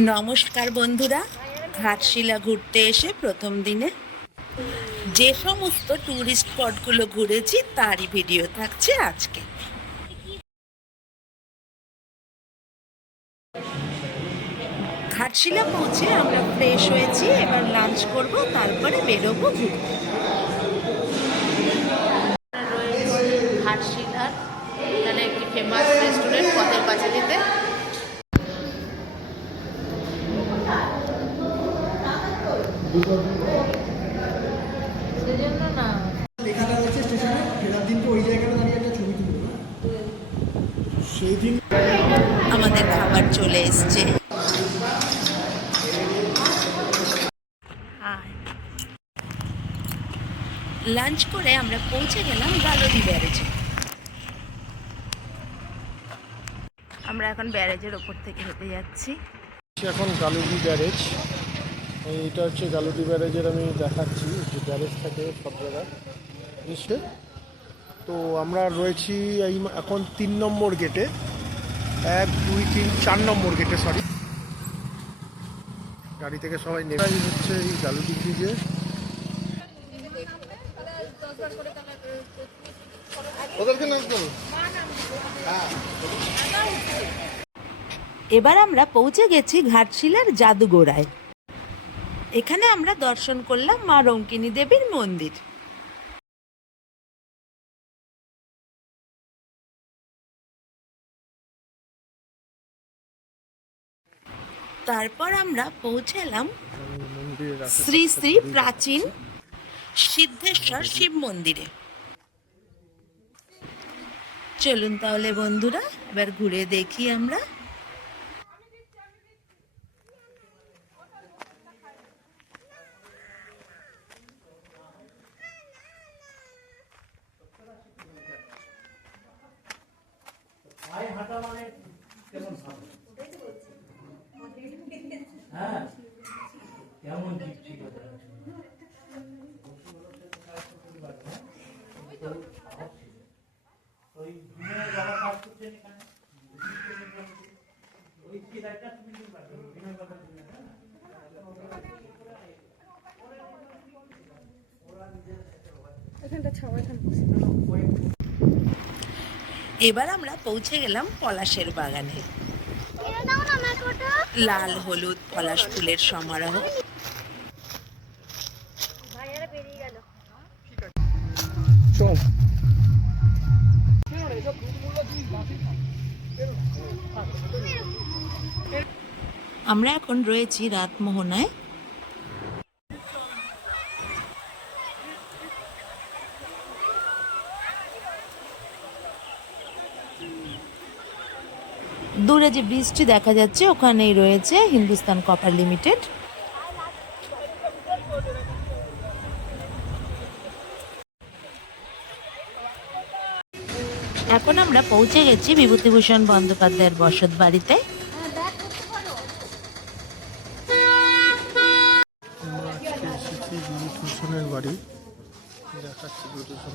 নমস্কার বন্ধুরা, ঘাটশিলা ঘুরতে এসে প্রথম দিনে যে সমস্ত ট্যুরিস্ট স্পটগুলো ঘুরেছি, তারই ভিডিও থাকছে আজকে। ঘাটশিলা পৌঁছে আমরা ফ্রেশ হয়েছি, এবার লাঞ্চ করব, তারপরে বেরোবো ঘুরতে। ঘাটশিলার, এখানে একটি ফেমাস রেস্টুরেন্ট পথের পাঁচালিতে। সেজন্য না লেখাটা হচ্ছে স্টেশনে ফেরার দিনকে ওই জায়গাটা দাঁড়িয়ে একটা ছবি তুলবো। সেই দিন আমাদের খাবার চলে এসছে। লাঞ্চ করে আমরা পৌঁছে গেলাম গালদি ব্যারেজে। আমরা এখন ব্যারেজের ওপর থেকে হেঁটে যাচ্ছি। এখন গালুডি ব্যারেজ। এইটা হচ্ছে গালুডি ব্যারেজের আমি দেখাচ্ছি, যে ব্যারেজ থাকে সব জায়গায়। তো আমরা রয়েছি এই এখন তিন নম্বর গেটে। এক, দুই, তিন, চার নম্বর গেটে সরি গাড়ি থেকে সবাই নেমে এই হচ্ছে এই গালুডি ব্রিজে। এবার আমরা পৌঁছে গেছি ঘাটশিলার জাদুগোড়ায়। এখানে আমরা দর্শন করলাম মা রঙ্কিনী দেবীর মন্দির। তারপর আমরা পৌঁছালাম শ্রী শ্রী প্রাচীন সিদ্ধেশ্বর শিব মন্দিরে। চলুন তাহলে বন্ধুরা, এবার ঘুরে দেখি আমরা এবার আমরা পৌঁছে গেলাম পলাশের বাগানে। লাল হলুদ পলাশ ফুলের সমারোহ। আমরা এখন রয়েছি রাতমোহনায়। দূরে যে ব্রিজটি দেখা যাচ্ছে, ওখানেই রয়েছে হিন্দুস্তান কপার লিমিটেড এখন আমরা পৌঁছে গেছি বিভূতিভূষণ বন্দ্যোপাধ্যায়ের বসত বাড়িতে। বাড়ি। দেখাচ্ছি বিভূতিভূষণ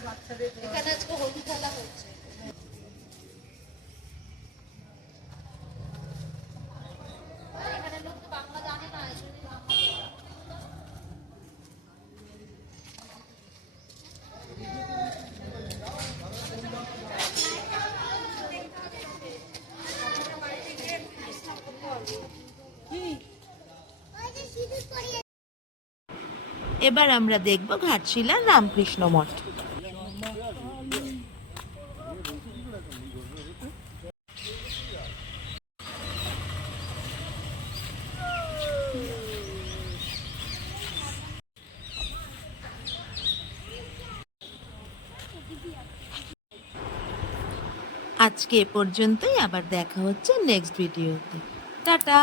আর এখানে আজকে হোলি খেলা হচ্ছে এখানে লোক তো বাংলা জানে না এই জন্য বাংলা। এবার আমরা দেখব ঘাটশিলার রামকৃষ্ণ মঠ। আজকে এ পর্যন্তই আবার দেখা হচ্ছে নেক্সট ভিডিওতে টাটা।